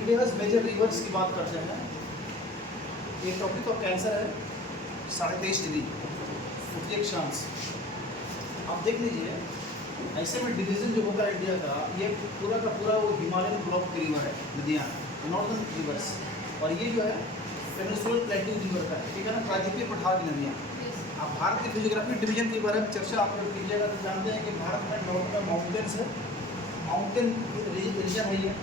India's major rivers की बात करते हैं। ये टॉपिक ऑफ कैंसर है 23.5 डिग्री 58 आप देख लीजिए। ऐसे में डिवीज़न जो होता है इंडिया का, ये पूरा का पूरा वो हिमालयन ब्लॉक के रिवर है, नदियाँ नॉर्दर्न रिवर्स, और ये जो है पेनिनसुलर प्लेट्यू रिवर का है, ठीक है ना, प्रायद्वीपीय पठार की नदियाँ। आप भारत के फिजियोग्राफी डिवीजन के बारे में चर्चा आप लोग कीजिएगा तो जानते हैं कि भारत में नॉर्थ में माउंटेन्स है, माउंटेन रीजन है ये।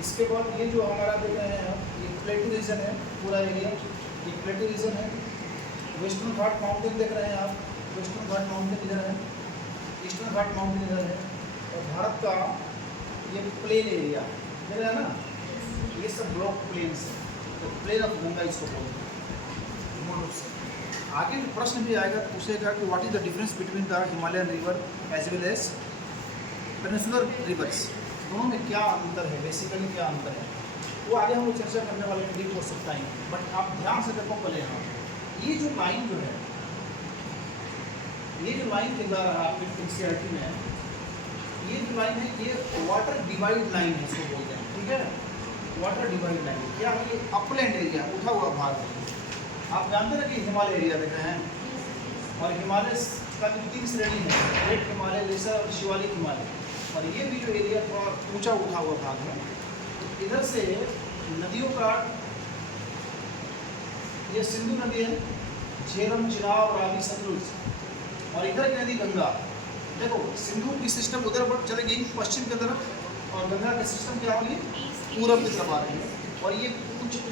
इसके बाद ये जो हमारा देख रहे हैं आप, ये प्लेट्यू रीजन है, पूरा एरिया ये प्लेट्यू रीजन है। वेस्टर्न घाट माउंटेन देख रहे हैं आप, वेस्टर्न घाट माउंटेन इधर है, ईस्टर्न घाट माउंटेन इधर है, और भारत का ये प्लेन एरिया देख रहे हैं ना, ये सब ब्लॉक प्लेन्स है, तो प्लेन ऑफ गंगा इसको बोलते हैं मूल रूप से। आगे प्रश्न भी आएगा तो पूछेगा कि what is the difference between the Himalayan river as well as peninsular rivers, दोनों में क्या अंतर है, बेसिकली क्या अंतर है, वो आगे हम लोग चर्चा करने वाले हैं डीप हो सकता है। बट आप ध्यान से देखो पहले यहाँ ये जो लाइन जो है, ये जो लाइन दिखा रहा है आपके एनसीईआरटी में, ये जो लाइन है ये वाटर डिवाइड लाइन है, इसको बोलते हैं, ठीक है। वाटर डिवाइड लाइन क्या है, ये अपलैंड एरिया उठा हुआ भाग है। आप जानते हैं कि हिमालय एरिया देख रहे हैं, और हिमालय का जो 3 श्रेणी है, ग्रेट हिमालय, लेसर और शिवालिक हिमालय, और ये भी जो एरिया थोड़ा ऊंचा उठा हुआ भाग है। इधर से नदियों का ये सिंधु नदी है, झेलम, चिनाब, रावी, सतलुज, और इधर की नदी गंगा। देखो सिंधु की सिस्टम उधर बढ़ चलेगी पश्चिम की तरफ, और गंगा की सिस्टम क्या होगी पूरब की तरफ आ रही है। और ये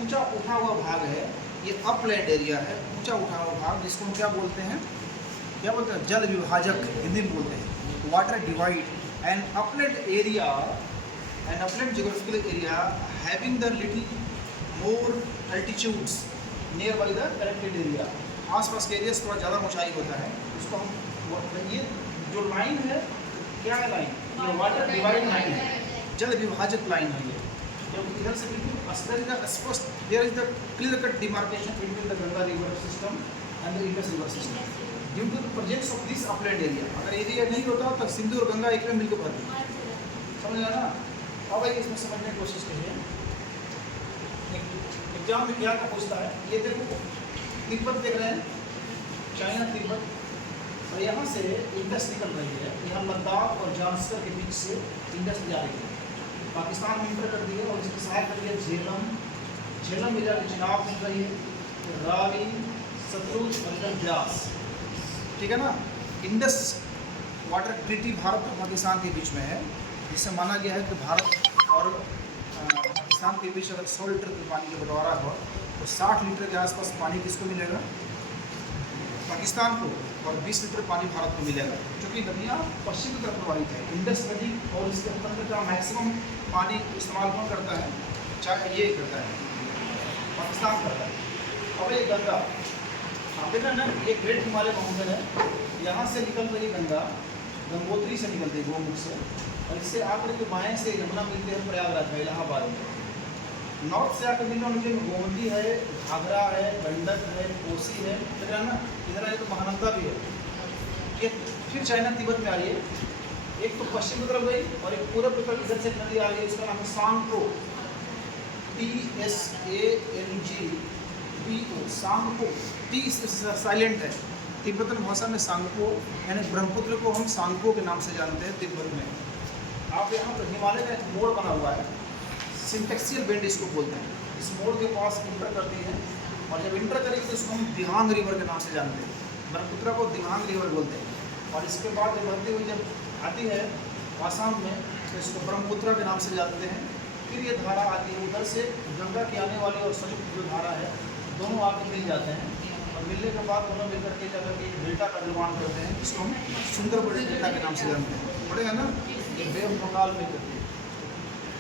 ऊंचा उठा हुआ भाग है, ये अपलैंड एरिया है, ऊंचा उठा हुआ भाग, जिसको हम क्या बोलते हैं, जल विभाजक हिंदी में बोलते हैं, water divide. And upland area, and upland geographical area having the little more altitudes near by the connected area, आसपास के एरिया से थोड़ा ज़्यादा ऊंचाई होता है, उसको हम, ये जो लाइन है क्या है, लाइन ये वाटर डिवाइड लाइन है, जल विभाजक लाइन है ये, क्योंकि इधर से बिल्कुल स्पष्ट there is the clear cut demarcation between the Ganga river system and the Indus river system due to the projects of this upland area. अगर एरिया नहीं होता तो सिंधु और गंगा एक में मिलकर भरती, समझ गया ना। अब भाई इसमें समझने की कोशिश करिए, एग्जाम में क्या पूछता है, ये देखो तिब्बत देख रहे हैं, चाइना तिब्बत, और यहाँ से इंडस निकल रही है, यहाँ लद्दाख और जांस्कर के बीच से इंडस जा रही है, पाकिस्तान में इंटर कर दी है, और इसकी सहायक कर दिया झेलम, झेलम में जाकर चिनाब मिल रही है, रावी, सतलुज और इधर ब्यास, ठीक है ना। इंडस वाटर ट्रीटी भारत और पाकिस्तान के बीच में है, जिससे माना गया है कि भारत और पाकिस्तान के बीच अगर 100 लीटर के पानी का बंटवारा हो तो 60 लीटर के आसपास पानी किसको मिलेगा, पाकिस्तान को, और 20 लीटर पानी भारत को मिलेगा, क्योंकि नदियाँ पश्चिम की तरफ प्रवाहित है। इंडस नदी और इसके अंदर का मैक्सिमम पानी इस्तेमाल कौन करता है, चाहे ये करता है पाकिस्तान करता है। अब ये गंगा आप देखा ना, ये ग्रेट हिमालय माउंटेन है, यहाँ से निकल रही गंगा गंगोत्री से निकलती है, गोमुख से, और इससे आकर के बाएँ से यमुना मिलती है प्रयागराज में, इलाहाबाद में। नॉर्थ से आकर मिलने वाले में गोमती है, घाघरा है, गंडक है, कोसी है, ठीक है ना, इधर आए तो महानंदा भी है। ये फिर चाइना तिब्बत में आ रही है, एक तो पश्चिम की तरफ गई और एक पूरब की तरफ इधर से नदी आ रही है, इसका नाम है Tsangpo, TSANGPO, Tsangpo, T silent है, तिब्बतन भाषा में सांगपो, यानी ब्रह्मपुत्र को हम सांगपो के नाम से जानते हैं तिब्बत में। आप यहाँ पर हिमालय का एक मोड़ बना हुआ है, सिंटेक्सियल बेंड इसको बोलते हैं, इस मोड़ के पास इंटर करती है, और जब इंटर करेगी तो इसको हम दिहांग रिवर के नाम से जानते हैं, ब्रह्मपुत्र को दिहांग रिवर बोलते हैं। और इसके बाद जब बढ़ती हुई जब आती है आसाम में तो इसको ब्रह्मपुत्र के नाम से जानते हैं। फिर ये धारा आती है उधर से, गंगा की आने वाली और संयुक्त जो धारा है, दोनों आके मिल जाते हैं, और मिलने के बाद दोनों मिलकर के जाकर के डेल्टा का निर्माण करते हैं, जिसको हम सुंदरबन डेल्टा के नाम से जानते हैं, पड़ेगा ना, ये बे ऑफ बंगाल में करते हैं।